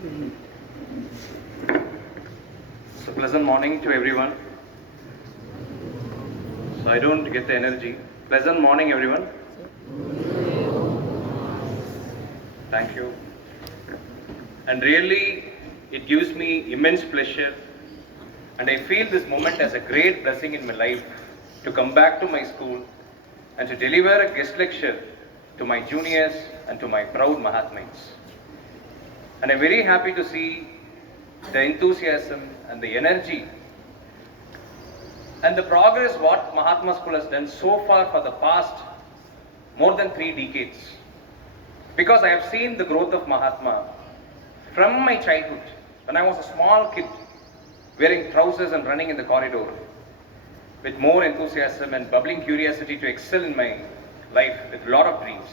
So pleasant morning to everyone. So I don't get the energy. Pleasant morning, everyone. Thank you. And really, it gives me immense pleasure, and I feel this moment as a great blessing in my life to come back to my school and to deliver a guest lecture to my juniors and to my proud Mahatmas. And I'm very happy to see the enthusiasm and the energy and the progress what Mahatma School has done so far for the past more than 3 decades. Because I have seen the growth of Mahatma from my childhood, when I was a small kid, wearing trousers and running in the corridor, with more enthusiasm and bubbling curiosity to excel in my life with a lot of dreams.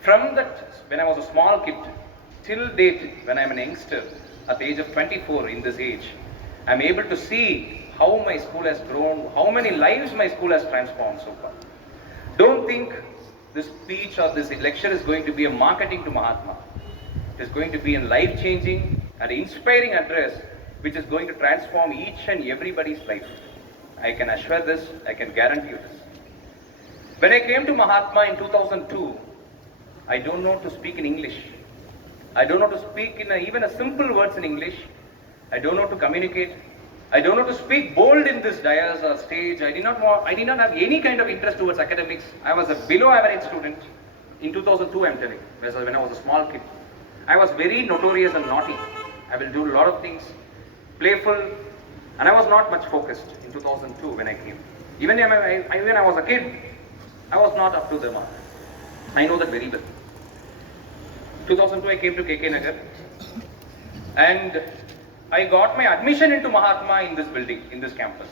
From that, when I was a small kid, till date, when I'm an youngster, at the age of 24 in this age, I'm able to see how my school has grown, how many lives my school has transformed so far. Don't think this speech or this lecture is going to be a marketing to Mahatma. It is going to be a life-changing and inspiring address which is going to transform each and everybody's life. I can assure this, I can guarantee you this. When I came to Mahatma in 2002, I don't know to speak in English. I don't know to speak in even a simple words in English. I don't know to communicate. I don't know to speak bold in this dais or stage. I did not have any kind of interest towards academics. I was a below average student. In 2002, I'm telling, when I was a small kid. I was very notorious and naughty. I will do a lot of things, playful, and I was not much focused in 2002 when I came. Even when I was a kid, I was not up to the mark. I know that very well. 2002, I came to KK Nagar, and I got my admission into Mahatma in this building, in this campus.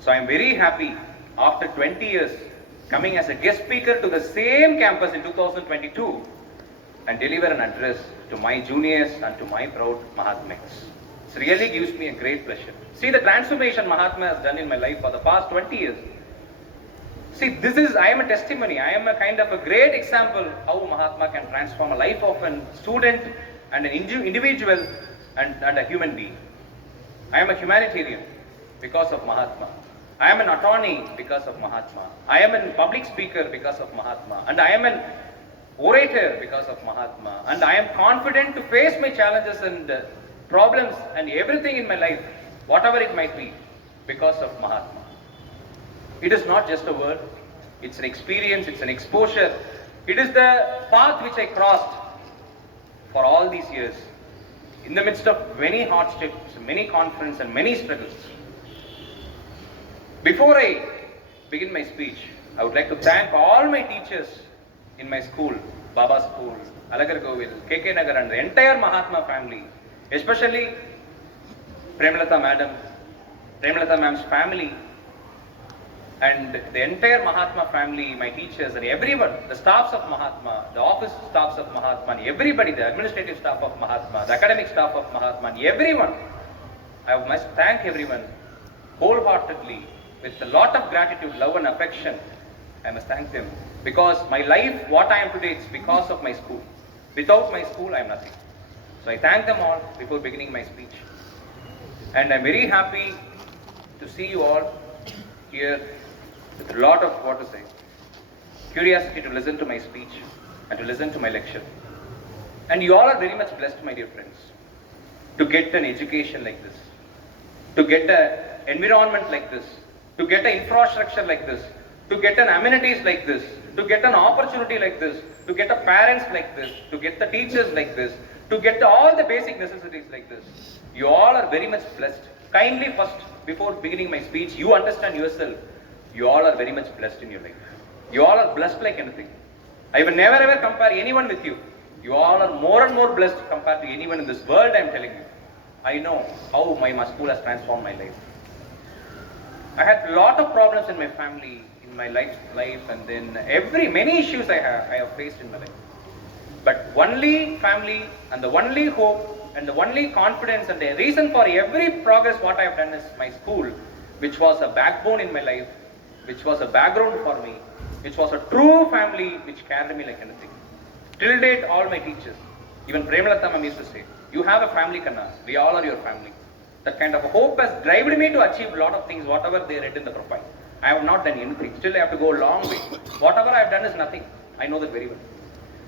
So I am very happy after 20 years coming as a guest speaker to the same campus in 2022 and deliver an address to my juniors and to my proud Mahatmas. It really gives me a great pleasure. See the transformation Mahatma has done in my life for the past 20 years. See, I am a testimony. I am a kind of a great example how Mahatma can transform a life of a student and an individual and a human being. I am a humanitarian because of Mahatma. I am an attorney because of Mahatma. I am a public speaker because of Mahatma. And I am an orator because of Mahatma. And I am confident to face my challenges and problems and everything in my life, whatever it might be, because of Mahatma. It is not just a word, it's an experience, it's an exposure. It is the path which I crossed for all these years, in the midst of many hardships, many conflicts and many struggles. Before I begin my speech, I would like to thank all my teachers in my school, Baba School, Alagar Govil, KK Nagar and the entire Mahatma family, especially Premalata ma'am's family, and the entire Mahatma family, my teachers and everyone, the staffs of Mahatma, the office staffs of Mahatma, and everybody, the administrative staff of Mahatma, the academic staff of Mahatma, and everyone. I must thank everyone wholeheartedly with a lot of gratitude, love and affection. I must thank them because my life, what I am today, is because of my school. Without my school, I am nothing. So I thank them all before beginning my speech. And I am very happy to see you all here with a lot of, curiosity to listen to my speech and to listen to my lecture. And you all are very much blessed, my dear friends, to get an education like this, to get an environment like this, to get an infrastructure like this, to get an amenities like this, to get an opportunity like this, to get a parents like this, to get the teachers like this, to get all the basic necessities like this. You all are very much blessed. Kindly first, before beginning my speech, you understand yourself. You all are very much blessed in your life. You all are blessed like anything. I will never ever compare anyone with you. You all are more and more blessed compared to anyone in this world, I am telling you. I know how my school has transformed my life. I had a lot of problems in my family, in my life, and then many issues I have faced in my life. But only family and the only hope and the only confidence and the reason for every progress what I have done is my school, which was a backbone in my life, which was a background for me, which was a true family which carried me like anything. Till date, all my teachers, even Premalata ma'am used to say, You have a family, Kanna. We all are your family. That kind of hope has driven me to achieve a lot of things, whatever they read in the profile. I have not done anything. Still, I have to go a long way. Whatever I have done is nothing. I know that very well.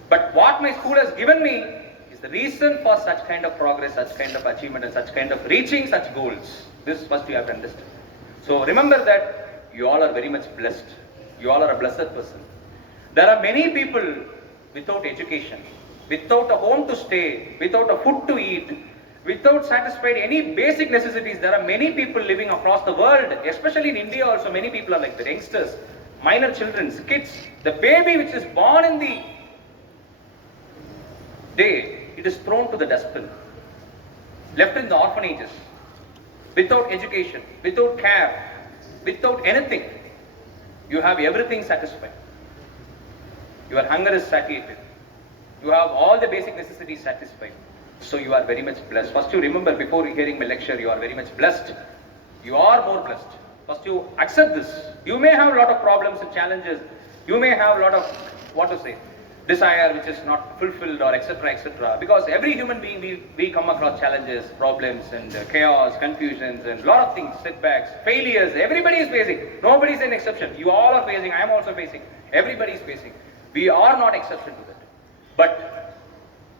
But what my school has given me is the reason for such kind of progress, such kind of achievement, and such kind of reaching such goals. This first you have to understand. So remember that you all are very much blessed. You all are a blessed person. There are many people without education, without a home to stay, without a food to eat, without satisfied any basic necessities. There are many people living across the world, especially in India also. Many people are like the youngsters, minor children, kids. The baby which is born in the day, it is thrown to the dustbin, left in the orphanages, without education, without care, without anything. You have everything satisfied. Your hunger is satiated. You have all the basic necessities satisfied. So you are very much blessed. First you remember, before hearing my lecture, you are very much blessed. You are more blessed. First you accept this. You may have a lot of problems and challenges. You may have a lot of, desire which is not fulfilled, or etc., etc. Because every human being, we come across challenges, problems, and chaos, confusions, and a lot of things, setbacks, failures. Everybody is facing. Nobody is an exception. You all are facing. I am also facing. Everybody is facing. We are not exception to that. But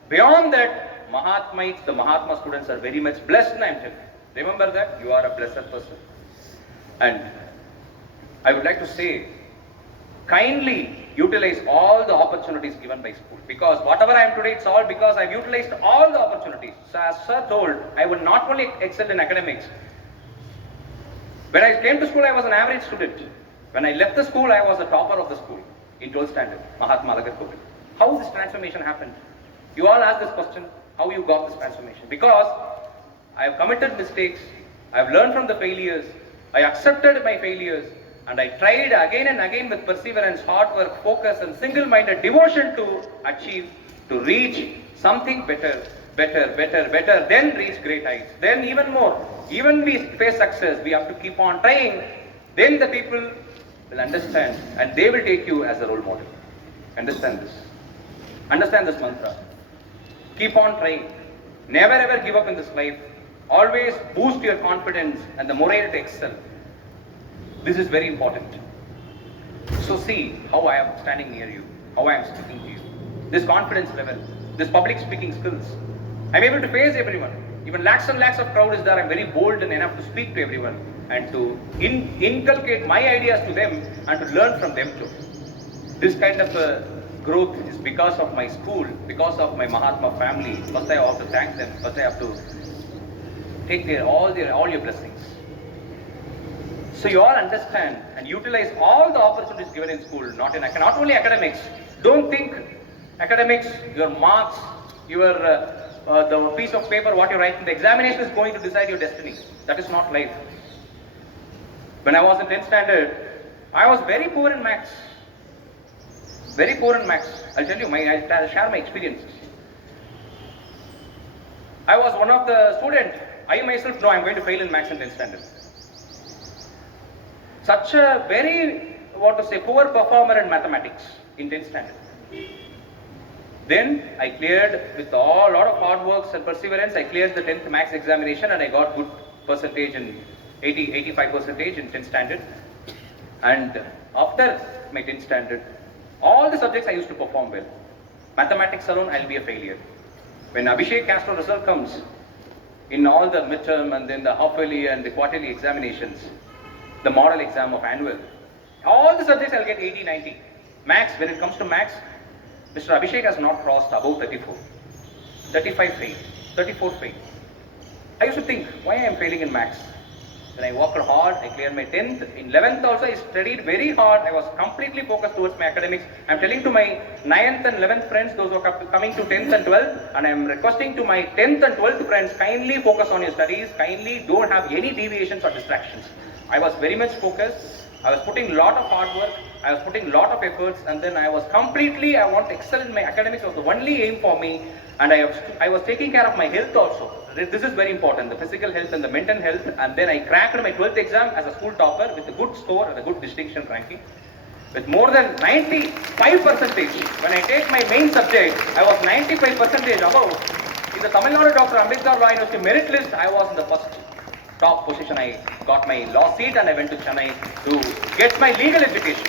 beyond that, Mahatmites, the Mahatma students are very much blessed, and I am telling you. Remember that you are a blessed person. And I would like to say, kindly utilize all the opportunities given by school. Because whatever I am today, it's all because I've utilized all the opportunities. So as sir told, I would not only excel in academics. When I came to school, I was an average student. When I left the school, I was the topper of the school in 12th standard, Mahatma Alagarkobil. How this transformation happened? You all ask this question, how you got this transformation? Because I have committed mistakes, I have learned from the failures, I accepted my failures, and I tried again and again with perseverance, hard work, focus, and single-minded devotion to achieve, to reach something better, then reach great heights, then even more. Even we face success, we have to keep on trying, then the people will understand, and they will take you as a role model. Understand this. Understand this mantra. Keep on trying. Never ever give up in this life. Always boost your confidence and the morale to excel. This is very important. So see how I am standing near you, how I am speaking to you. This confidence level, this public speaking skills. I am able to face everyone. Even lakhs and lakhs of crowd is there. I am very bold and enough to speak to everyone and to inculcate my ideas to them and to learn from them too. This kind of growth is because of my school, because of my Mahatma family. First I have to thank them. First I have to take all your blessings. So you all understand and utilize all the opportunities given in school, not only academics. Don't think academics, your marks, your the piece of paper, what you write in the examination is going to decide your destiny. That is not life. When I was in 10th standard, I was very poor in maths. Very poor in maths. I'll tell you, I'll share my experiences. I was one of the students. I myself know I'm going to fail in maths in 10th standard. Such a very, poor performer in mathematics in 10th standard. Then I cleared with a lot of hard works and perseverance. I cleared the 10th maths examination and I got good percentage in 85% in 10th standard. And after my 10th standard, all the subjects I used to perform well. Mathematics alone, I'll be a failure. When Abhishek Castro result comes, in all the midterm and then the half-yearly and the quarterly examinations, the model exam of annual, all the subjects I'll get 80, 90. Maths, when it comes to maths, Mr. Abhishek has not crossed above 34. 35 fail, 34 fail. I used to think, why I am failing in maths? Then I worked hard, I cleared my 10th. In 11th also I studied very hard. I was completely focused towards my academics. I am telling to my 9th and 11th friends, those who are coming to 10th and 12th, and I am requesting to my 10th and 12th friends, kindly focus on your studies, kindly don't have any deviations or distractions. I was very much focused. I was putting a lot of hard work. I was putting a lot of efforts, and then I want to excel in my academics. Was the only aim for me, and I was taking care of my health also. This is very important, the physical health and the mental health. And then I cracked my 12th exam as a school topper with a good score and a good distinction ranking. With more than 95%. When I take my main subject, I was 95% above. In the Tamil Nadu Dr. Ambedkar Law University merit list, I was in the first top position. I got my law seat and I went to Chennai to get my legal education.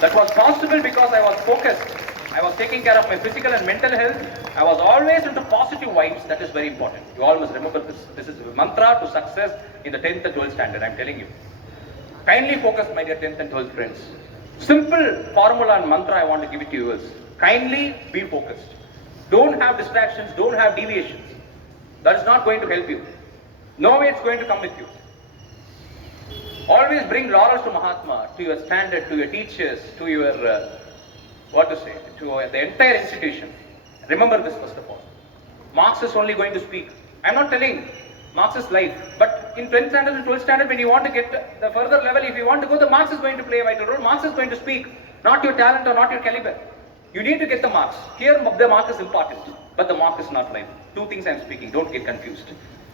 That was possible because I was focused. I was taking care of my physical and mental health. I was always into positive vibes. That is very important. You all must remember this. This is a mantra to success in the 10th and 12th standard. I am telling you. Kindly focus, my dear 10th and 12th friends. Simple formula and mantra I want to give it to you is kindly be focused. Don't have distractions. Don't have deviations. That is not going to help you. No way it's going to come with you. Always bring laurels to Mahatma, to your standard, to your teachers, to your, to the entire institution. Remember this first of all. Marx is only going to speak. I'm not telling Marx's life, but in 10th standard and 12th standard, when you want to get the further level, if you want to go, the Marx is going to play a vital role. Marx is going to speak, not your talent or not your caliber. You need to get the marks. Here, the mark is important, but the mark is not life. Two things I'm speaking, don't get confused.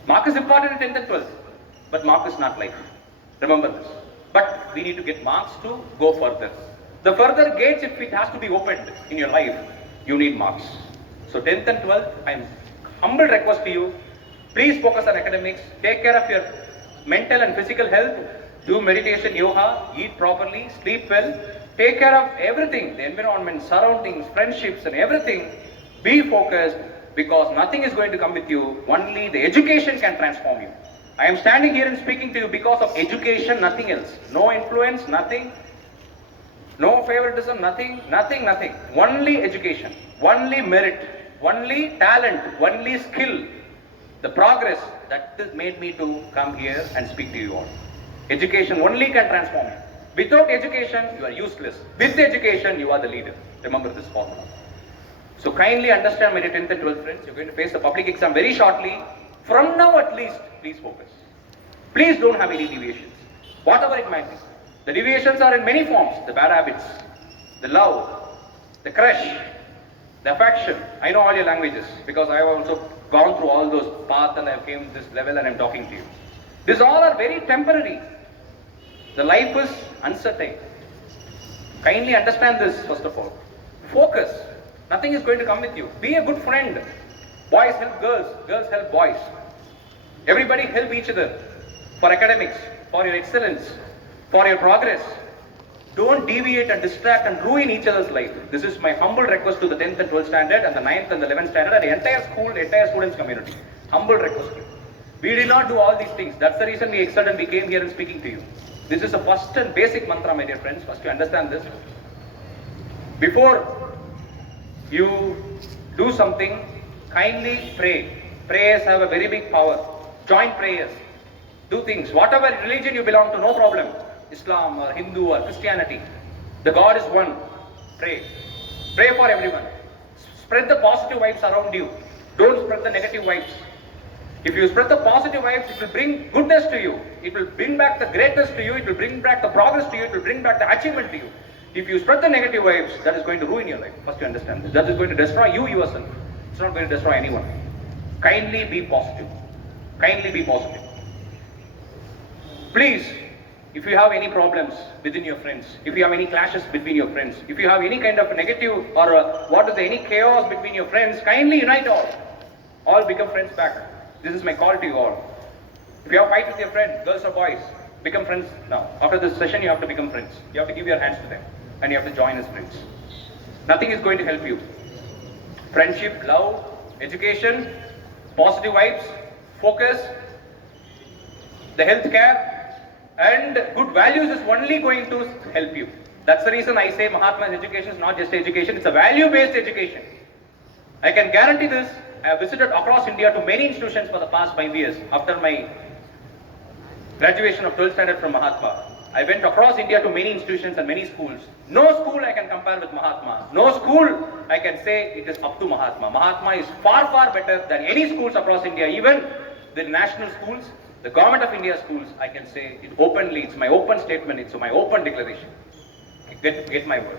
Mark is important in 10th and 12th, but mark is not life. Remember this. But we need to get marks to go further. The further gates, if it has to be opened in your life, you need marks. So 10th and 12th, I'm humble request to you, please focus on academics, take care of your mental and physical health, do meditation, yoga, eat properly, sleep well, take care of everything, the environment, surroundings, friendships and everything. Be focused because nothing is going to come with you, only the education can transform you. I am standing here and speaking to you because of education, nothing else. No influence, nothing. No favoritism, nothing. Only education, only merit, only talent, only skill. The progress that made me to come here and speak to you all. Education only can transform you. Without education, you are useless. With education, you are the leader. Remember this formula. So kindly understand, my 10th and 12th friends, you're going to face the public exam very shortly. From now at least, please focus. Please don't have any deviations, whatever it might be. The deviations are in many forms. The bad habits, the love, the crush, the affection. I know all your languages because I have also gone through all those paths and I have came to this level and I am talking to you. These all are very temporary. The life is uncertain. Kindly understand this first of all. Focus. Nothing is going to come with you. Be a good friend. Boys help girls, girls help boys. Everybody help each other for academics, for your excellence, for your progress. Don't deviate and distract and ruin each other's life. This is my humble request to the 10th and 12th standard and the 9th and the 11th standard and the entire school, entire students community. Humble request to you. We did not do all these things. That's the reason we excelled and we came here and speaking to you. This is a first and basic mantra, my dear friends. First you understand this. Before you do something, kindly pray. Prayers have a very big power. Join prayers. Do things. Whatever religion you belong to, no problem. Islam or Hindu or Christianity. The God is one. Pray. Pray for everyone. Spread the positive vibes around you. Don't spread the negative vibes. If you spread the positive vibes, it will bring goodness to you. It will bring back the greatness to you. It will bring back the progress to you. It will bring back the achievement to you. If you spread the negative vibes, that is going to ruin your life. First you understand this. That is going to destroy you yourself. It's not going to destroy anyone. Kindly be positive. Kindly be positive. Please, if you have any problems within your friends, if you have any clashes between your friends, if you have any kind of negative or any chaos between your friends, kindly unite all. All become friends back. This is my call to you all. If you have a fight with your friend, girls or boys, become friends now. After this session, you have to become friends. You have to give your hands to them and you have to join as friends. Nothing is going to help you. Friendship, love, education, positive vibes, focus, the health care, and good values is only going to help you. That's the reason I say Mahatma's education is not just education, it's a value-based education. I can guarantee this. I have visited across India to many institutions for the past 5 years. After my graduation of 12th standard from Mahatma, I went across India to many institutions and many schools. No school I can compare with Mahatma. No school I can say it is up to Mahatma. Mahatma is far, far better than any schools across India. Even the national schools, the government of India schools, I can say it openly. It's my open statement. It's my open declaration. Get my word.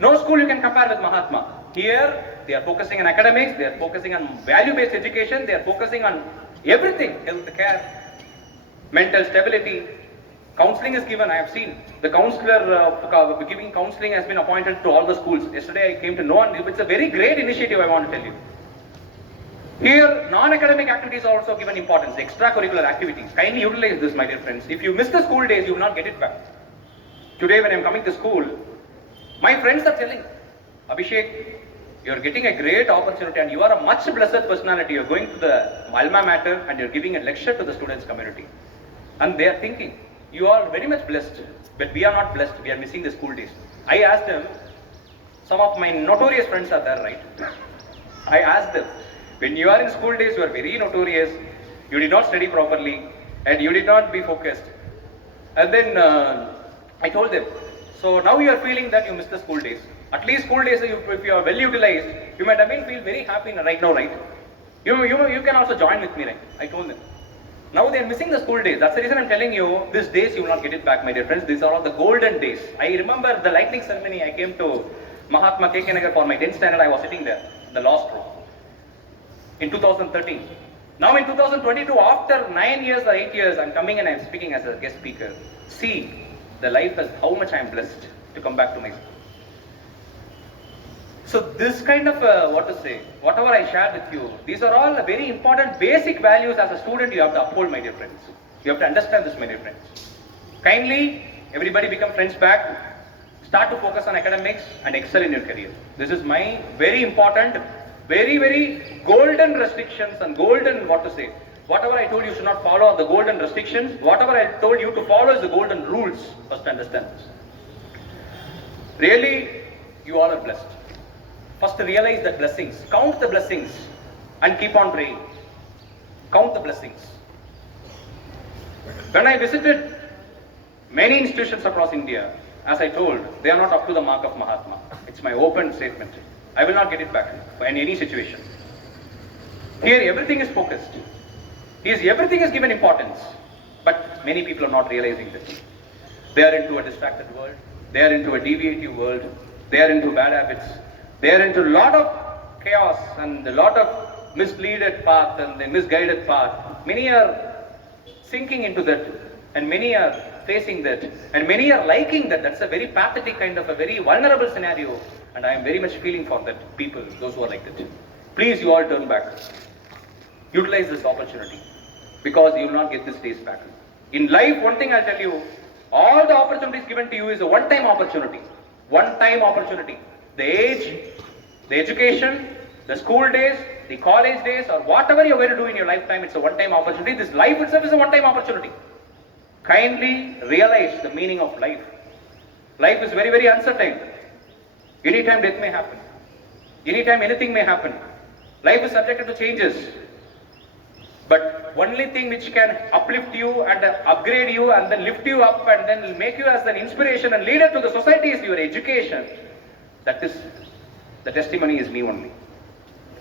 No school you can compare with Mahatma. Here, they are focusing on academics. They are focusing on value-based education. They are focusing on everything. Health care, mental stability. Counseling is given. I have seen the counselor giving counseling has been appointed to all the schools. Yesterday I came to know, and it's a very great initiative. I want to tell you. Here, non-academic activities are also given importance, the extracurricular activities. Kindly utilize this, my dear friends. If you miss the school days, you will not get it back. Today, when I am coming to school, my friends are telling, Abhishek, you are getting a great opportunity and you are a much blessed personality. You are going to the alma mater and you are giving a lecture to the students' community. And they are thinking, you are very much blessed, but we are not blessed. We are missing the school days. I asked them, some of my notorious friends are there, right? I asked them, when you are in school days, you are very notorious, you did not study properly, and you did not be focused. And then I told them, so now you are feeling that you missed the school days. At least school days, if you are well utilized, you might have been feel very happy right now, right? You can also join with me, right? I told them. Now they are missing the school days. That's the reason I'm telling you, these days you will not get it back, my dear friends. These are all the golden days. I remember the lightning ceremony. I came to Mahatma KK Nagar for my 10th standard. I was sitting there, the last row, in 2013. Now in 2022, after 9 years or 8 years, I'm coming and I'm speaking as a guest speaker. See, the life is how much I'm blessed to come back to my school. So this kind of, whatever I shared with you, these are all very important basic values as a student you have to uphold, my dear friends. You have to understand this, my dear friends. Kindly, everybody become friends back, start to focus on academics and excel in your career. This is my very important, very, very golden restrictions and golden, whatever I told you should not follow are the golden restrictions. Whatever I told you to follow is the golden rules. First understand this. Really, you all are blessed. First realize the blessings, count the blessings and keep on praying. Count the blessings. When I visited many institutions across India, as I told, they are not up to the mark of Mahatma. It's my open statement. I will not get it back in any situation. Here everything is focused. Everything is given importance. But many people are not realizing this. They are into a distracted world. They are into a deviative world. They are into bad habits. They are into a lot of chaos and a lot of misleaded path and the misguided path. Many are sinking into that and many are facing that and many are liking that. That's a very pathetic kind of a very vulnerable scenario and I am very much feeling for that people, those who are like that. Please you all turn back. Utilize this opportunity because you will not get this days back. In life, one thing I'll tell you, all the opportunities given to you is a one-time opportunity. One-time opportunity. The age, the education, the school days, the college days, or whatever you're going to do in your lifetime, it's a one-time opportunity. This life itself is a one-time opportunity. Kindly realize the meaning of life. Life is very, very uncertain. Anytime death may happen. Anytime anything may happen. Life is subjected to changes. But only thing which can uplift you and upgrade you and then lift you up and then make you as an inspiration and leader to the society is your education. That is, the testimony is me only.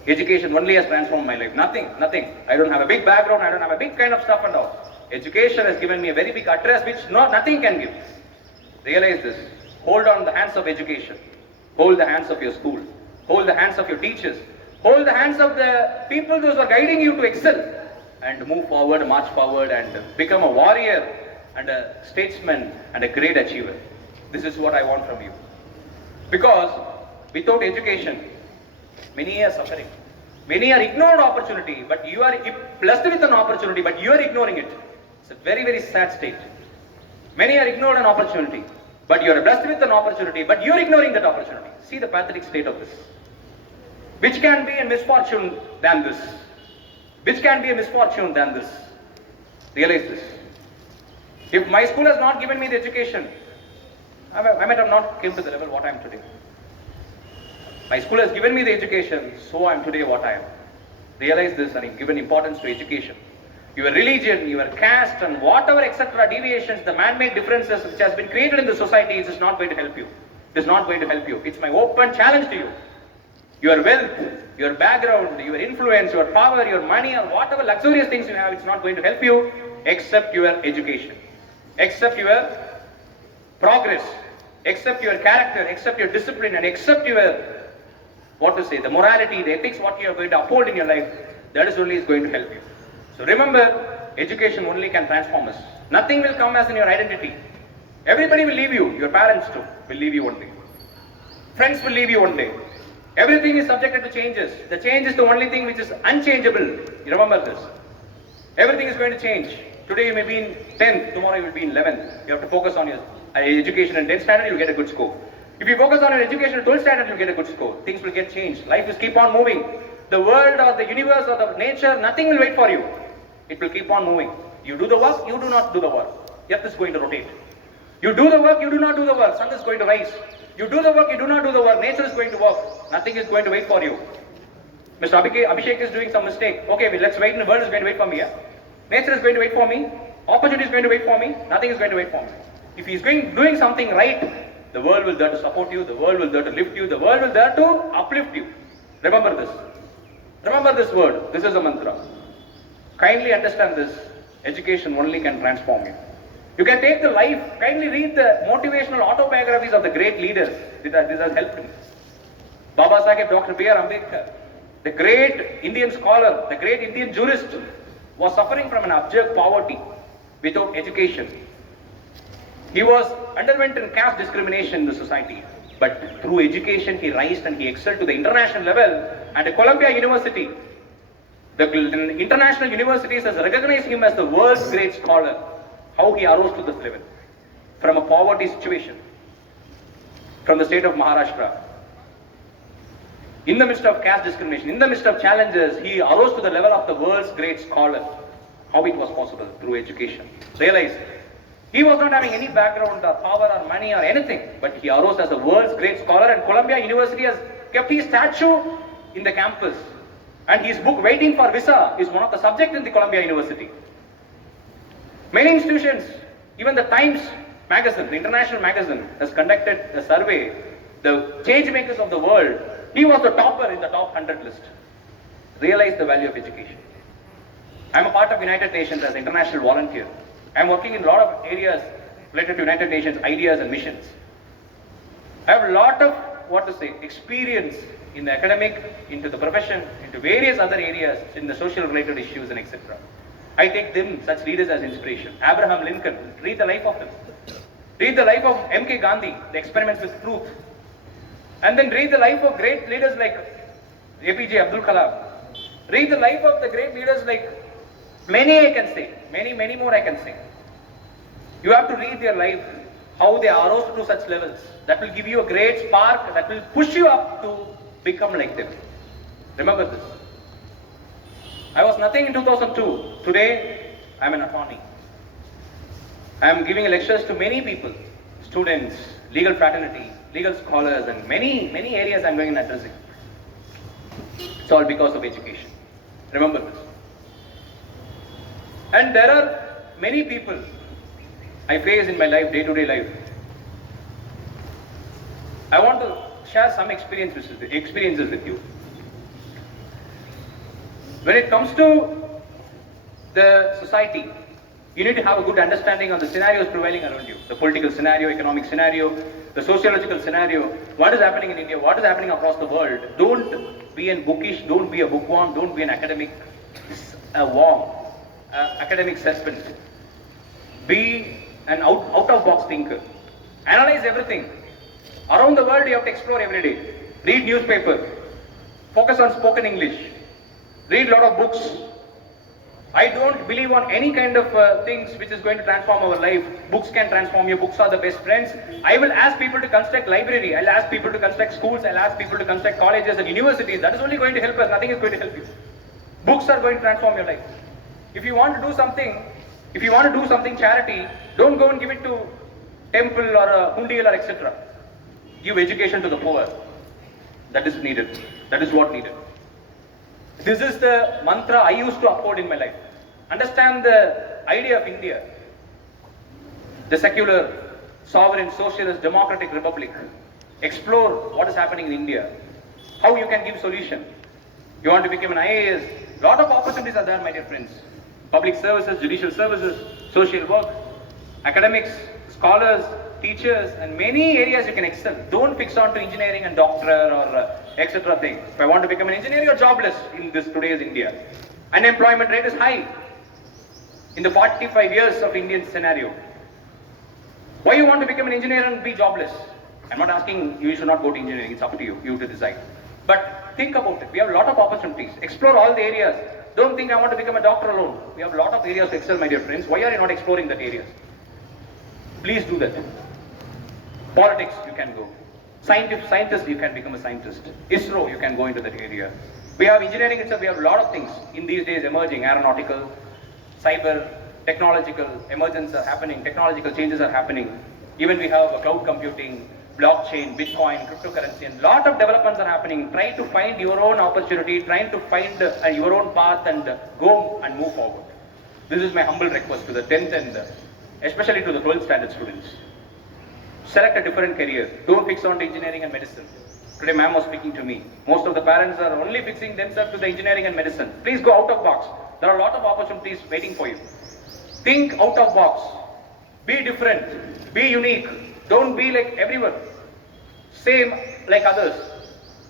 Education only has transformed my life. Nothing. I don't have a big background. I don't have a big kind of stuff and all. Education has given me a very big address which nothing can give. Realize this. Hold on the hands of education. Hold the hands of your school. Hold the hands of your teachers. Hold the hands of the people those who are guiding you to excel. And move forward, march forward and become a warrior and a statesman and a great achiever. This is what I want from you. Because without education, many are suffering. Many are ignored opportunity, but you are blessed with an opportunity, but you are ignoring it. It's a very, very sad state. Many are ignored an opportunity, but you are blessed with an opportunity, but you are ignoring that opportunity. See the pathetic state of this. Which can be a misfortune than this? Which can be a misfortune than this? Realize this. If my school has not given me the education, I might have not come to the level what I am today. My school has given me the education, so I am today what I am. Realize this and given importance to education. Your religion, your caste and whatever etc. deviations, the man-made differences which has been created in the society is not going to help you. It is not going to help you. It's my open challenge to you. Your wealth, your background, your influence, your power, your money or whatever luxurious things you have, it's not going to help you except your education. Except your progress. Except your character, except your discipline and except your, the morality, the ethics, what you are going to uphold in your life, that is only is going to help you. So remember, education only can transform us. Nothing will come as in your identity. Everybody will leave you. Your parents too will leave you one day. Friends will leave you one day. Everything is subjected to changes. The change is the only thing which is unchangeable. You remember this. Everything is going to change. Today you may be in 10th, tomorrow you will be in 11th. You have to focus on your education in 10th standard, you'll get a good score. If you focus on your education in 12th standard, you'll get a good score. Things will get changed. Life will keep on moving. The world or the universe or the nature, nothing will wait for you. It will keep on moving. You do the work, you do not do the work. Earth is going to rotate. You do the work, you do not do the work. Sun is going to rise. You do the work, you do not do the work. Nature is going to work. Nothing is going to wait for you. Mr. Abhishek is doing some mistake. Okay, let's wait. The world is going to wait for me. Yeah? Nature is going to wait for me. Opportunity is going to wait for me. Nothing is going to wait for me. If he is doing something right, the world will there to support you. The world will there to lift you. The world will there to uplift you. Remember this. Remember this word. This is a mantra. Kindly understand this. Education only can transform you. You can take the life. Kindly read the motivational autobiographies of the great leaders. This has helped me. Baba Sahib, Dr. B.R. Ambedkar, the great Indian scholar, the great Indian jurist, was suffering from an abject poverty without education. He underwent caste discrimination in the society, but through education he rose and he excelled to the international level. And at Columbia University, the international universities has recognized him as the world's great scholar. How he arose to this level from a poverty situation, from the state of Maharashtra. In the midst of caste discrimination, in the midst of challenges, he arose to the level of the world's great scholar. How it was possible? Through education. Realize, he was not having any background or power or money or anything, but he arose as the world's great scholar, and Columbia University has kept his statue in the campus. And his book, Waiting for Visa, is one of the subjects in the Columbia University. Many institutions, even the Times magazine, the international magazine, has conducted a survey, the change makers of the world. He was the topper in the top 100 list. Realize the value of education. I am a part of United Nations as an international volunteer. I am working in a lot of areas related to United Nations ideas and missions. I have a lot of, experience in the academic, into the profession, into various other areas, in the social related issues and etc. I take them, such leaders, as inspiration. Abraham Lincoln, read the life of him. Read the life of M.K. Gandhi, the experiments with truth. And then read the life of great leaders like APJ Abdul Kalam. Read the life of the great leaders like many I can say, many more I can say. You have to read their life, how they arose to such levels. That will give you a great spark, that will push you up to become like them. Remember this. I was nothing in 2002. Today, I am an attorney. I am giving lectures to many people, students, legal fraternity, legal scholars, and many areas I am going and addressing. It's all because of education. Remember this. And there are many people I face in my life, day-to-day life. I want to share some experiences with you. When it comes to the society, you need to have a good understanding of the scenarios prevailing around you. The political scenario, economic scenario, the sociological scenario, what is happening in India, what is happening across the world. Don't be a bookish, don't be a bookworm, don't be an academic worm, academic serpent. Be an out-of-box thinker. Analyze everything. Around the world you have to explore every day. Read newspaper. Focus on spoken English. Read a lot of books. I don't believe on any kind of things which is going to transform our life. Books can transform you. Books are the best friends. I will ask people to construct library. I'll ask people to construct schools. I'll ask people to construct colleges and universities. That is only going to help us. Nothing is going to help you. Books are going to transform your life. If you want to do something, charity, don't go and give it to temple or a hundiyal or etc. Give education to the poor. That is needed. That is what needed. This is the mantra I used to uphold in my life. Understand the idea of India, the secular, sovereign, socialist, democratic republic. Explore what is happening in India, how you can give solution. You want to become an IAS, lot of opportunities are there, my dear friends. Public services, judicial services, social work, academics, scholars, teachers, and many areas you can excel. Don't fix on to engineering and doctor or etc. thing. If I want to become an engineer, you're jobless in this today's India. Unemployment rate is high in the 45 years of Indian scenario. Why you want to become an engineer and be jobless? I'm not asking you should not go to engineering. It's up to you. You have to decide. But think about it. We have a lot of opportunities. Explore all the areas. Don't think I want to become a doctor alone. We have a lot of areas to excel, my dear friends. Why are you not exploring that areas? Please do that. Politics, you can go. Scientist, you can become a scientist. ISRO, you can go into that area. We have engineering itself. We have a lot of things in these days emerging. Aeronautical, cyber, technological emergence are happening. Technological changes are happening. Even we have cloud computing, blockchain, Bitcoin, cryptocurrency, and a lot of developments are happening. Try to find your own opportunity, trying to find your own path and go and move forward. This is my humble request to the 10th and especially to the 12th standard students. Select a different career. Don't fix on to engineering and medicine. Today ma'am was speaking to me. Most of the parents are only fixing themselves to the engineering and medicine. Please go out of box. There are a lot of opportunities waiting for you. Think out of box. Be different. Be unique. Don't be like everyone. Same like others.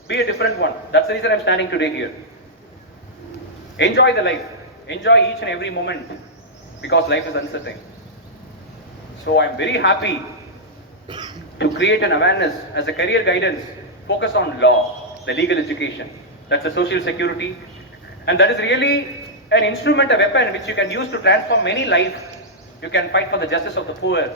Be a different one. That's the reason I'm standing today here. Enjoy the life. Enjoy each and every moment because life is uncertain. So I'm very happy to create an awareness as a career guidance. Focus on law, the legal education. That's a social security. And that is really an instrument, a weapon which you can use to transform many lives. You can fight for the justice of the poor,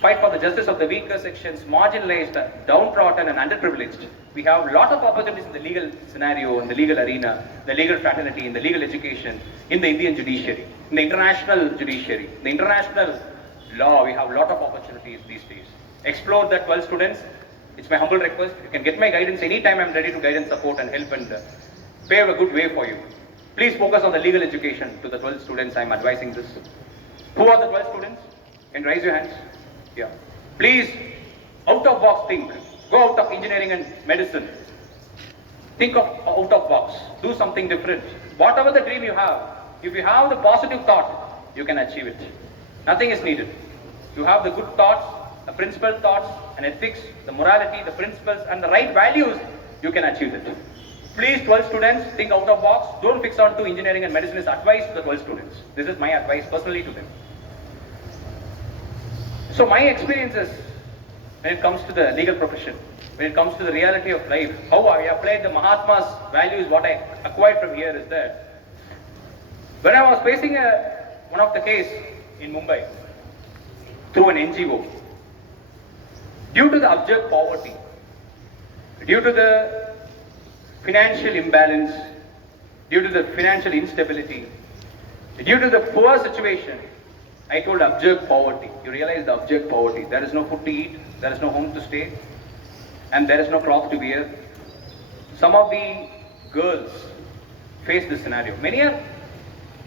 fight for the justice of the weaker sections, marginalized, downtrodden and underprivileged. We have a lot of opportunities in the legal scenario, in the legal arena, the legal fraternity, in the legal education, in the Indian judiciary, in the international judiciary, the international law. We have a lot of opportunities these days. Explore that, 12 students. It's my humble request. You can get my guidance anytime. I'm ready to guide and support and help and pave a good way for you. Please focus on the legal education to the 12 students. I'm advising this. Who are the 12 students? Can raise your hands? Yeah. Please, out of box think. Go out of engineering and medicine. Think of out of box. Do something different. Whatever the dream you have, if you have the positive thought, you can achieve it. Nothing is needed. You have the good thoughts, the principled thoughts and ethics, the morality, the principles and the right values, you can achieve it. Please, 12 students, think out of box. Don't fix on to engineering and medicine is advice to the 12 students. This is my advice personally to them. So my experiences when it comes to the legal profession, when it comes to the reality of life, how I applied the Mahatma's values, what I acquired from here is that when I was facing one of the case in Mumbai through an NGO, due to the abject poverty, due to the financial imbalance, due to the financial instability, due to the poor situation, I told abject poverty. You realize the abject poverty. There is no food to eat, there is no home to stay, and there is no cloth to wear. Some of the girls face this scenario. Many are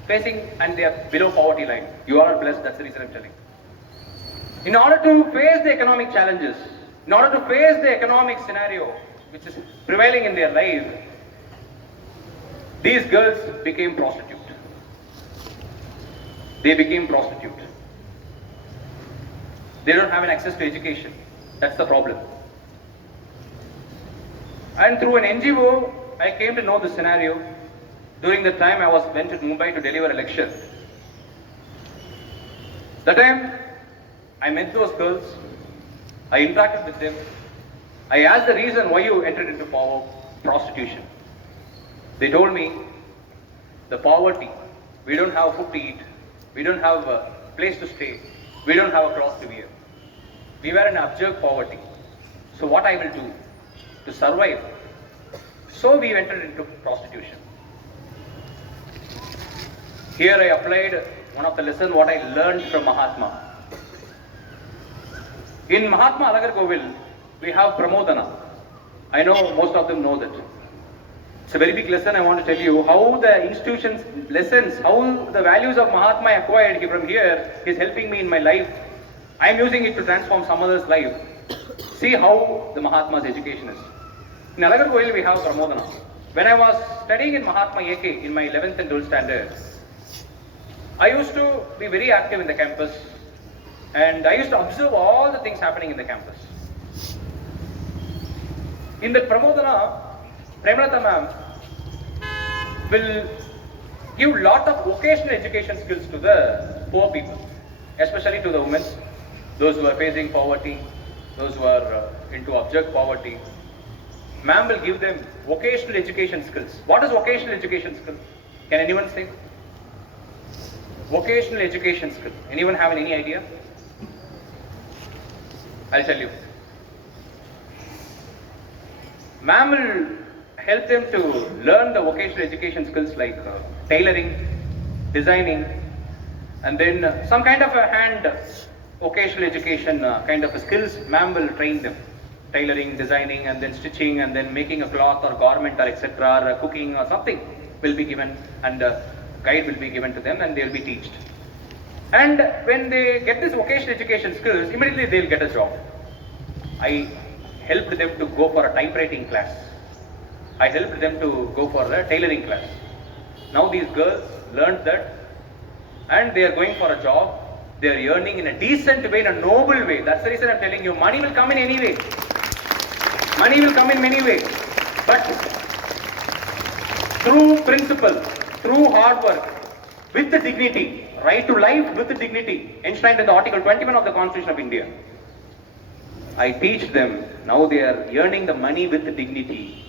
facing and they are below poverty line. You are blessed, that's the reason I'm telling. In order to face the economic challenges, in order to face the economic scenario which is prevailing in their life, these girls became prostitute. They became prostitute. They don't have an access to education. That's the problem. And through an NGO, I came to know the scenario. During the time I went to Mumbai to deliver a lecture. That time, I met those girls. I interacted with them. I asked the reason why you entered into prostitution. They told me, the poverty. We don't have food to eat. We don't have a place to stay. We don't have a cloth to wear. We were in abject poverty. So what I will do to survive? So we entered into prostitution. Here I applied one of the lessons what I learned from Mahatma. In Mahatma Alagarkovil, we have Pramodana. I know most of them know that. It's a very big lesson I want to tell you how the institutions, lessons, how the values of Mahatma I acquired from here is helping me in my life. I am using it to transform some other's life. See how the Mahatma's education is. In Alagarkovil we have Pramodana. When I was studying in Mahatma AK in my 11th and 12th standard, I used to be very active in the campus and I used to observe all the things happening in the campus. In the Pramodana, Premalata ma'am will give lot of vocational education skills to the poor people, especially to the women, those who are facing poverty, those who are into abject poverty. Ma'am will give them vocational education skills. What is vocational education skill? Can anyone say? Vocational education skill. Anyone have any idea? I'll tell you. Ma'am will help them to learn the vocational education skills like tailoring, designing, and then some kind of a hand vocational education kind of skills. Ma'am will train them. Tailoring, designing, and then stitching, and then making a cloth or garment or etc. or cooking or something will be given, and guide will be given to them, and they will be taught. And when they get this vocational education skills, immediately they will get a job. I helped them to go for a typewriting class. I helped them to go for a tailoring class. Now these girls learned that, and they are going for a job. They are earning in a decent way, in a noble way. That's the reason I'm telling you, money will come in any way. Money will come in many ways. But through principle, through hard work, with the dignity, right to life with the dignity, enshrined in the Article 21 of the Constitution of India. I teach them, now they are earning the money with the dignity.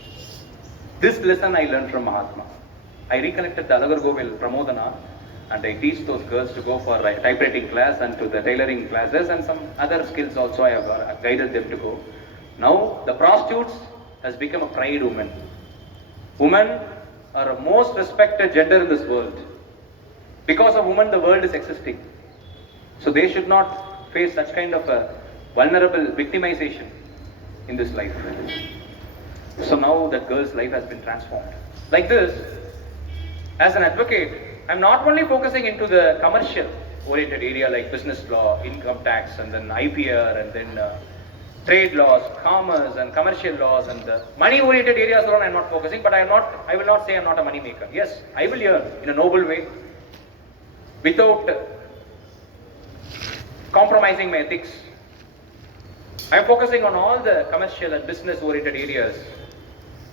This lesson I learned from Mahatma. I recollected the Alagargovil Pramodana, and I teach those girls to go for a typewriting class and to the tailoring classes, and some other skills also I have guided them to go. Now the prostitutes has become a pride woman. Women are a most respected gender in this world. Because of women the world is existing. So they should not face such kind of a vulnerable victimization in this life. So now that girl's life has been transformed. Like this, as an advocate, I'm not only focusing into the commercial oriented area like business law, income tax, and then IPR, and then trade laws, commerce, and commercial laws, and the money oriented areas alone I'm not focusing, but I will not say I'm not a money maker. Yes, I will earn in a noble way without compromising my ethics. I'm focusing on all the commercial and business oriented areas,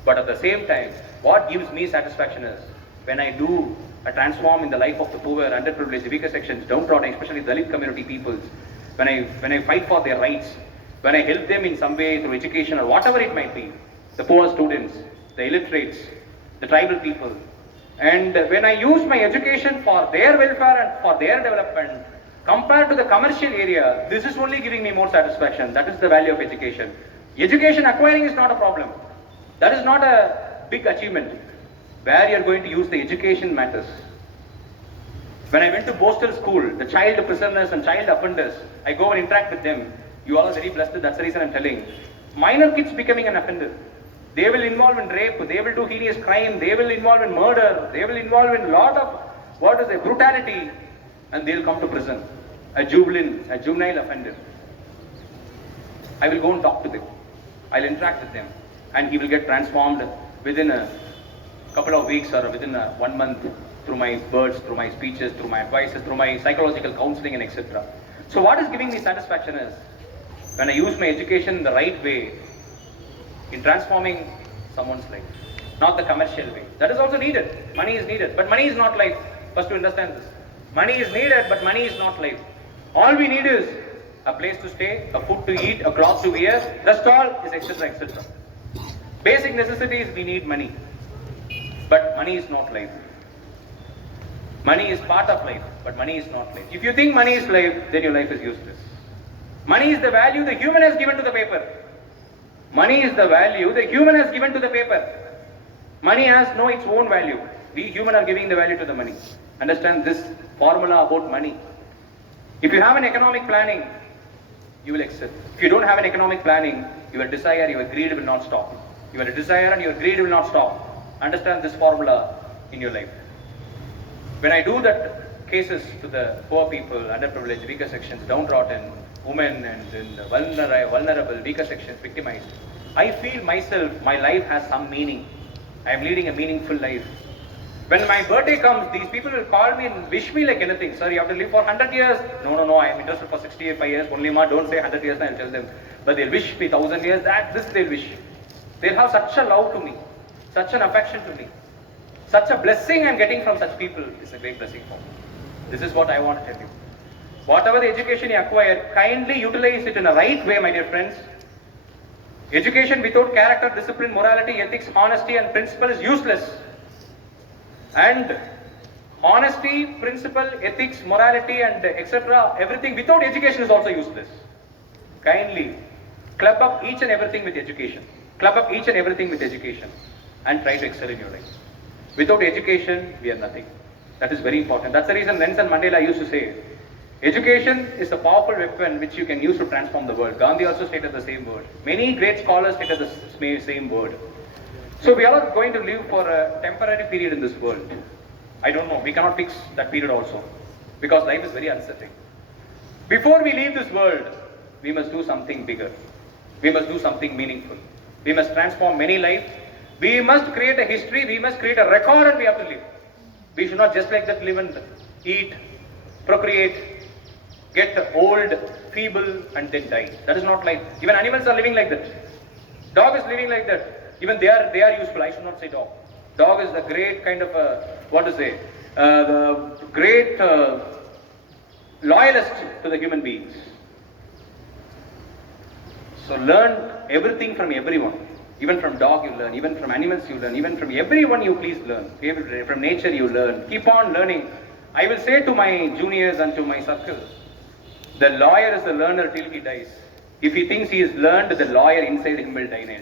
but at the same time, what gives me satisfaction is when I do a transform in the life of the poor, underprivileged, weaker sections, downtrodden, especially Dalit community peoples, when I fight for their rights, when I help them in some way through education or whatever it might be, the poor students, the illiterates, the tribal people, and when I use my education for their welfare and for their development, compared to the commercial area, this is only giving me more satisfaction. That is the value of education. Education acquiring is not a problem. That is not a big achievement. Where you are going to use the education matters. When I went to Boston School, the child prisoners and child offenders, I go and interact with them. You all are very blessed, that's the reason I'm telling. Minor kids becoming an offender. They will involve in rape, they will do heinous crime, they will involve in murder, they will involve in a lot of, brutality, and they will come to prison. A juvenile offender. I will go and talk to them. I'll interact with them. And he will get transformed within a couple of weeks or within 1 month through my words, through my speeches, through my advices, through my psychological counseling, and etc. So what is giving me satisfaction is when I use my education in the right way in transforming someone's life, not the commercial way. That is also needed. Money is needed, but money is not life. First to understand this. Money is needed, but money is not life. All we need is a place to stay, a food to eat, a cloth to wear. That's all is etc. etc. Basic necessities, we need money. But money is not life. Money is part of life, but money is not life. If you think money is life, then your life is useless. Money is the value the human has given to the paper. Money is the value the human has given to the paper. Money has no its own value. We human are giving the value to the money. Understand this formula about money. If you have an economic planning, you will excel. If you don't have an economic planning, your desire, your greed will not stop. Your desire and your greed will not stop. Understand this formula in your life. When I do that cases to the poor people, underprivileged, weaker sections, downtrodden, women, and the vulnerable, weaker sections, victimized, I feel myself, my life has some meaning. I am leading a meaningful life. When my birthday comes, these people will call me and wish me like anything. Sir, you have to live for 100 years. No, I am interested for 65 years. Only ma, don't say 100 years, I'll tell them. But they'll wish me 1,000 years, this they'll wish. They'll have such a love to me, such an affection to me. Such a blessing I'm getting from such people is a great blessing for me. This is what I want to tell you. Whatever the education you acquire, kindly utilize it in a right way, my dear friends. Education without character, discipline, morality, ethics, honesty and principle is useless. And honesty, principle, ethics, morality and etc. everything without education is also useless. Kindly club up each and everything with education. Club up each and everything with education and try to excel in your life. Without education, we are nothing. That is very important. That's the reason Nelson Mandela used to say, education is a powerful weapon which you can use to transform the world. Gandhi also stated the same word. Many great scholars stated the same word. So we are going to live for a temporary period in this world. I don't know, we cannot fix that period also, because life is very uncertain. Before we leave this world, we must do something bigger. We must do something meaningful. We must transform many lives. We must create a history, we must create a record, and we have to live. We should not just like that live and eat, procreate, get old, feeble and then die. That is not life. Even animals are living like that. Dog is living like that. Even they are useful. I should not say dog. Dog is the great kind of the great loyalist to the human beings. So learn everything from everyone. Even from dog you learn, even from animals you learn, even from everyone you please learn. From nature you learn. Keep on learning. I will say to my juniors and to my circle, the lawyer is the learner till he dies. If he thinks he is learned, the lawyer inside him will die.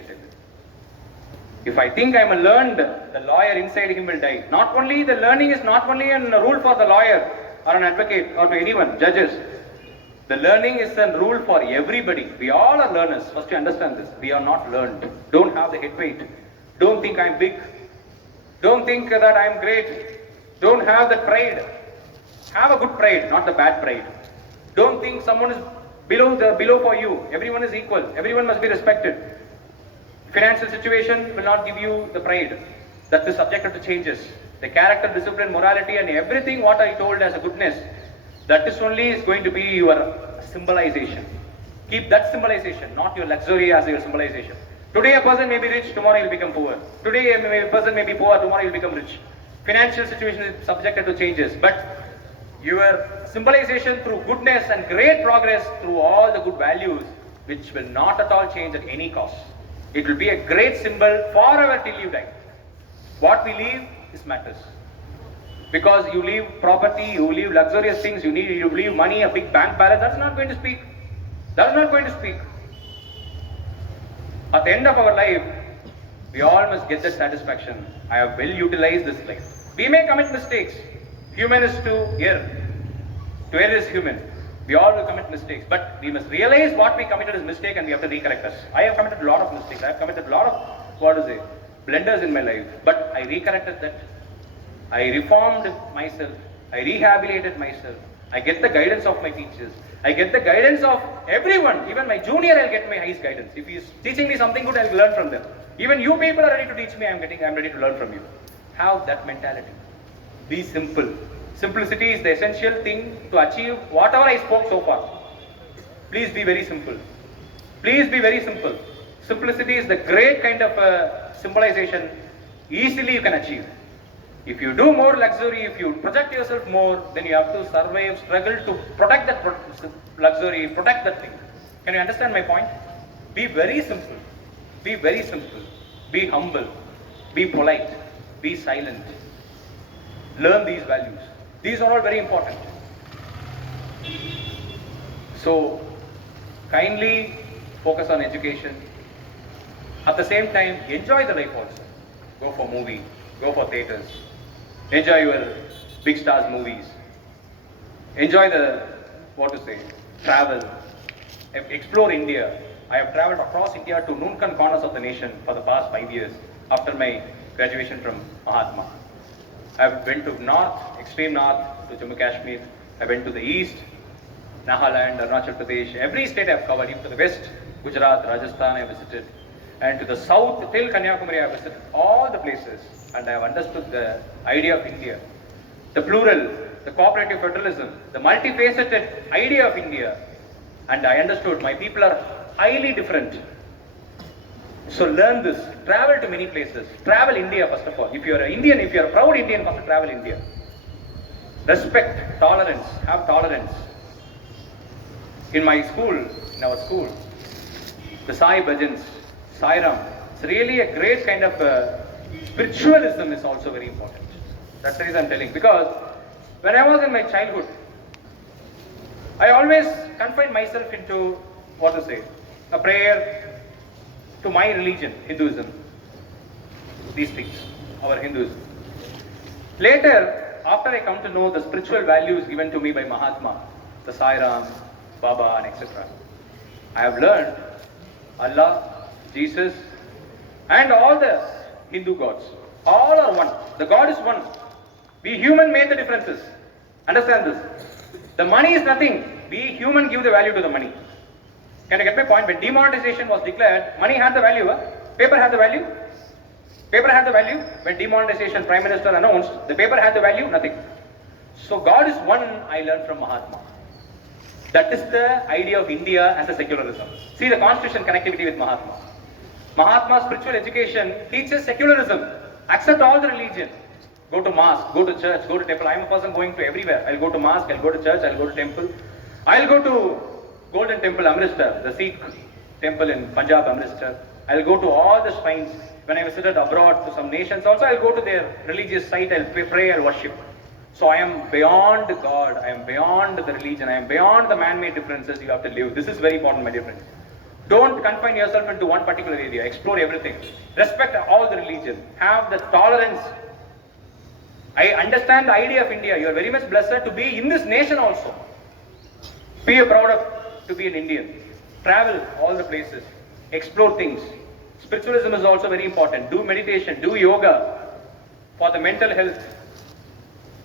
If I think I am learned, the lawyer inside him will die. Not only the learning is not only a rule for the lawyer or an advocate or to anyone, judges. The learning is a rule for everybody. We all are learners. First you understand this. We are not learned. Don't have the head weight. Don't think I'm big. Don't think that I'm great. Don't have that pride. Have a good pride, not the bad pride. Don't think someone is below for you. Everyone is equal. Everyone must be respected. Financial situation will not give you the pride. That is subjected to changes. The character, discipline, morality and everything what I told as a goodness, that is going to be your symbolization. Keep that symbolization, not your luxury as your symbolization. Today a person may be rich, tomorrow he will become poor. Today a person may be poor, tomorrow he will become rich. Financial situation is subjected to changes, but your symbolization through goodness and great progress through all the good values, which will not at all change at any cost. It will be a great symbol forever till you die. What we leave is matters. Because you leave property, you leave luxurious things, you leave money, a big bank balance, that's not going to speak. That's not going to speak. At the end of our life, we all must get that satisfaction. I have well utilized this life. We may commit mistakes. Human is to err. To err is human. We all will commit mistakes. But we must realize what we committed is mistake and we have to recorrect us. I have committed a lot of mistakes. I have committed a lot of, blunders in my life. But I recorrected that. I reformed myself. I rehabilitated myself. I get the guidance of my teachers. I get the guidance of everyone. Even my junior, I'll get my highest guidance. If he is teaching me something good, I'll learn from them. Even you people are ready to teach me, I'm ready to learn from you. Have that mentality. Be simple. Simplicity is the essential thing to achieve whatever I spoke so far. Please be very simple. Please be very simple. Simplicity is the great kind of symbolization easily you can achieve. If you do more luxury, if you project yourself more, then you have to survive, struggle to protect that luxury, protect that thing. Can you understand my point? Be very simple. Be very simple. Be humble. Be polite. Be silent. Learn these values. These are all very important. So, kindly focus on education. At the same time, enjoy the life also. Go for movie. Go for theatres. Enjoy your big stars movies. Enjoy travel. Explore India. I have travelled across India to nook and corners of the nation for the past 5 years after my graduation from Mahatma. I went to north, extreme north, to Jammu Kashmir. I went to the east, Nagaland, Arunachal Pradesh. Every state I have covered. Even to the west, Gujarat, Rajasthan I visited. And to the south, till Kanyakumari I visited. All the places. And I have understood the idea of India. The plural, the cooperative federalism, the multifaceted idea of India. And I understood my people are highly different. So learn this. Travel to many places. Travel India first of all. If you are an Indian, if you are a proud Indian, first travel India. Respect, tolerance, have tolerance. In my school, in our school, the Sai Bhajans, Sai Ram. It's really a great kind of spiritualism is also very important. That's the reason I'm telling. Because when I was in my childhood, I always confined myself into, what to say, a prayer to my religion, Hinduism. These things, our Hinduism. Later, after I come to know the spiritual values given to me by Mahatma, the Sai Ram, Baba, and etc., I have learned Allah, Jesus, and all the Hindu gods, all are one. The God is one. We human made the differences. Understand this. The money is nothing. We human give the value to the money. Can I get my point? When demonetization was declared, money had the value. Paper had the value. Paper had the value. When demonetization Prime Minister announced, the paper had the value, nothing. So God is one, I learned from Mahatma. That is the idea of India as a secularism. See the constitution connectivity with Mahatma. Mahatma's spiritual education teaches secularism. Accept all the religion. Go to mosque, go to church, go to temple. I am a person going to everywhere. I'll go to mosque, I'll go to church, I'll go to temple. I'll go to Golden Temple Amritsar, the Sikh temple in Punjab, Amritsar. I'll go to all the shrines. When I visited abroad to some nations also, I'll go to their religious site, I'll pray, I'll worship. So I am beyond God, I am beyond the religion, I am beyond the man-made differences you have to live. This is very important, my dear friends. Don't confine yourself into one particular area. Explore everything. Respect all the religion. Have the tolerance. I understand the idea of India. You are very much blessed to be in this nation also. Be proud of to be an Indian. Travel all the places. Explore things. Spiritualism is also very important. Do meditation. Do yoga for the mental health.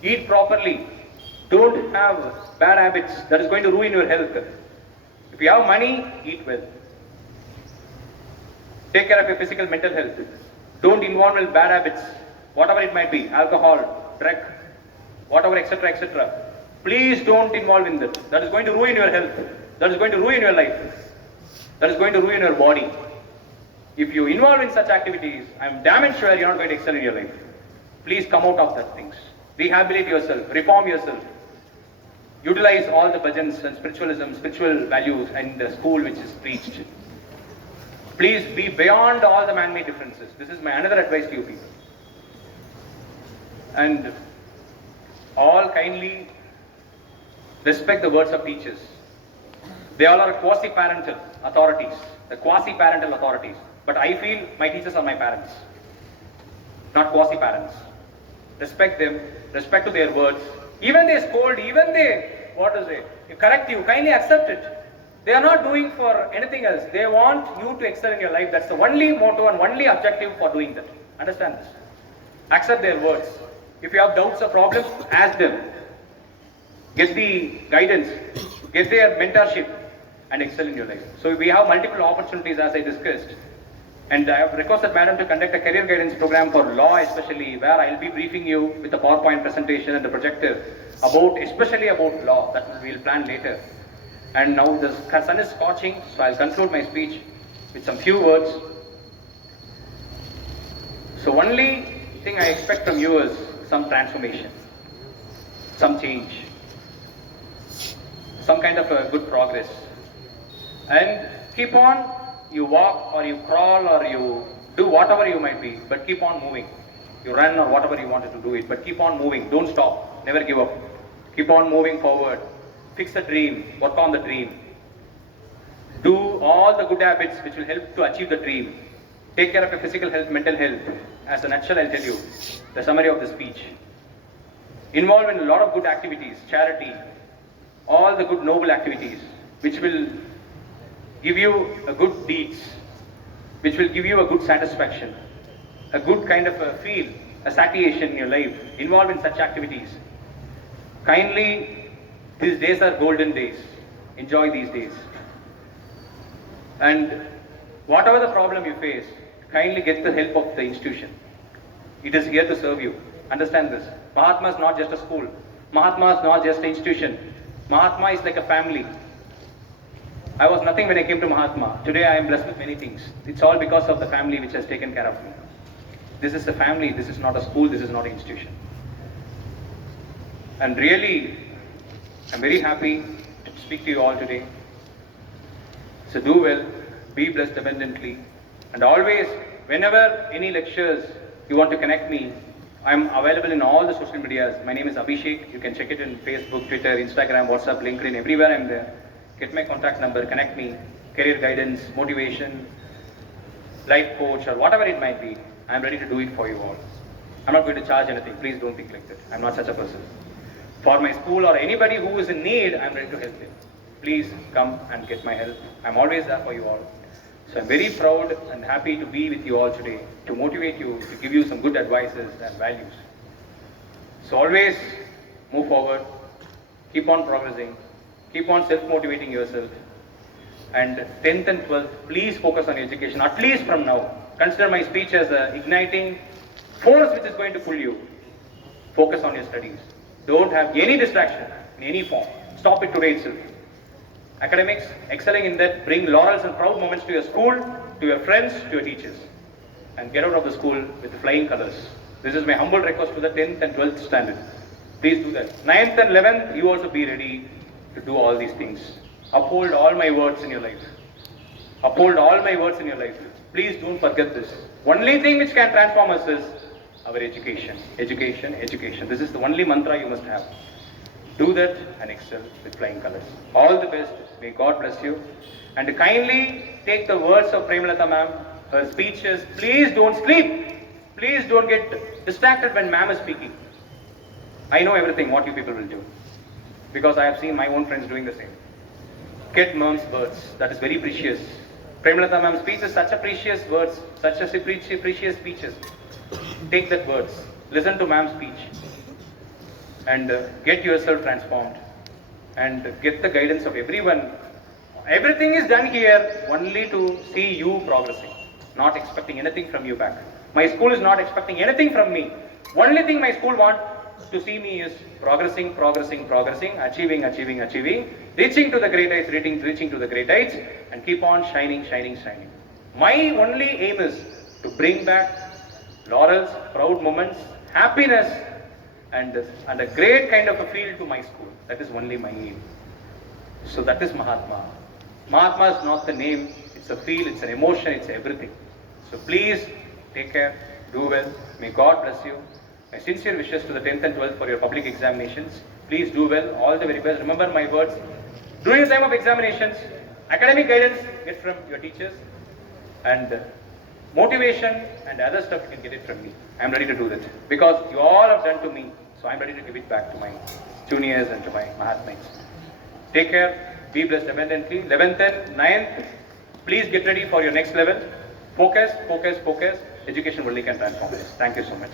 Eat properly. Don't have bad habits. That is going to ruin your health. If you have money, eat well. Take care of your physical, mental health. Don't involve in bad habits, whatever it might be, alcohol, drug, whatever, etc., etc. Please don't involve in that. That is going to ruin your health. That is going to ruin your life. That is going to ruin your body. If you involve in such activities, I am damn sure you are not going to excel in your life. Please come out of that things. Rehabilitate yourself. Reform yourself. Utilize all the bhajans and spiritualism, spiritual values and the school which is preached. Please be beyond all the man-made differences. This is my another advice to you people. And all kindly respect the words of teachers. They all are quasi-parental authorities, the quasi-parental authorities. But I feel my teachers are my parents, not quasi-parents. Respect them, respect to their words. Even they scold, even they, correct you, kindly accept it. They are not doing for anything else. They want you to excel in your life. That's the only motto and only objective for doing that. Understand this. Accept their words. If you have doubts or problems, ask them. Get the guidance, get their mentorship and excel in your life. So we have multiple opportunities as I discussed. And I have requested Madam to conduct a career guidance program for law especially, where I will be briefing you with a PowerPoint presentation and the projector about, especially about law, that we will plan later. And now the sun is scorching, so I'll conclude my speech with some few words. So only thing I expect from you is some transformation, some change, some kind of a good progress. And keep on, you walk or you crawl or you do whatever you might be, but keep on moving. You run or whatever you wanted to do it, but keep on moving, don't stop, never give up. Keep on moving forward. Fix a dream, work on the dream. Do all the good habits which will help to achieve the dream. Take care of your physical health, mental health. As a nutshell, I'll tell you the summary of the speech. Involve in a lot of good activities, charity, all the good noble activities which will give you a good deeds, which will give you a good satisfaction, a good kind of a feel, a satiation in your life. Involve in such activities. Kindly, these days are golden days. Enjoy these days. And whatever the problem you face, kindly get the help of the institution. It is here to serve you. Understand this. Mahatma is not just a school. Mahatma is not just an institution. Mahatma is like a family. I was nothing when I came to Mahatma. Today I am blessed with many things. It's all because of the family which has taken care of me. This is a family. This is not a school. This is not an institution. And really, I'm very happy to speak to you all today. So do well, be blessed abundantly, And always, whenever any lectures you want to connect me, I'm available in all the social medias. My name is Abhishek. You can check it in Facebook, Twitter, Instagram, WhatsApp, LinkedIn, everywhere I'm there. Get my contact number, connect me, career guidance, motivation, life coach, or whatever it might be. I'm ready to do it for you all. I'm not going to charge anything. Please don't think like that. I'm not such a person. For my school or anybody who is in need, I'm ready to help them. Please come and get my help. I'm always there for you all. So I'm very proud and happy to be with you all today, to motivate you, to give you some good advices and values. So always move forward, keep on progressing, keep on self-motivating yourself. And 10th and 12th, please focus on education, at least from now. Consider my speech as an igniting force which is going to pull you. Focus on your studies. Don't have any distraction in any form. Stop it today itself. Academics, excelling in that, bring laurels and proud moments to your school, to your friends, to your teachers. And get out of the school with the flying colors. This is my humble request to the 10th and 12th standard. Please do that. 9th and 11th, you also be ready to do all these things. Uphold all my words in your life. Uphold all my words in your life. Please don't forget this. Only thing which can transform us is our education. Education, education. This is the only mantra you must have. Do that and excel with flying colors. All the best. May God bless you. And kindly take the words of Premalatha ma'am, her speeches. Please don't sleep. Please don't get distracted when ma'am is speaking. I know everything what you people will do. Because I have seen my own friends doing the same. Get ma'am's words. That is very precious. Premalatha ma'am's speech is such a precious words, such a precious speeches. Take that words. Listen to ma'am's speech. And get yourself transformed. And get the guidance of everyone. Everything is done here only to see you progressing. Not expecting anything from you back. My school is not expecting anything from me. Only thing my school wants to see me is progressing, achieving, reaching to the great heights, reaching to the great heights, and keep on shining. My only aim is to bring back laurels, proud moments, happiness, and a great kind of a feel to my school. That is only my aim. So that is Mahatma. Mahatma is not the name, it's a feel, it's an emotion, it's everything. So please take care, do well, may God bless you. My sincere wishes to the 10th and 12th for your public examinations. Please do well, all the very best. Remember my words. During the time of examinations, academic guidance, get from your teachers. And motivation and other stuff, you can get it from me. I'm ready to do that. Because you all have done to me, so I'm ready to give it back to my juniors and to my Mahatmas. Take care, be blessed abundantly. 11th and 9th, please get ready for your next level. Focus. Education only can transform us. Thank you so much.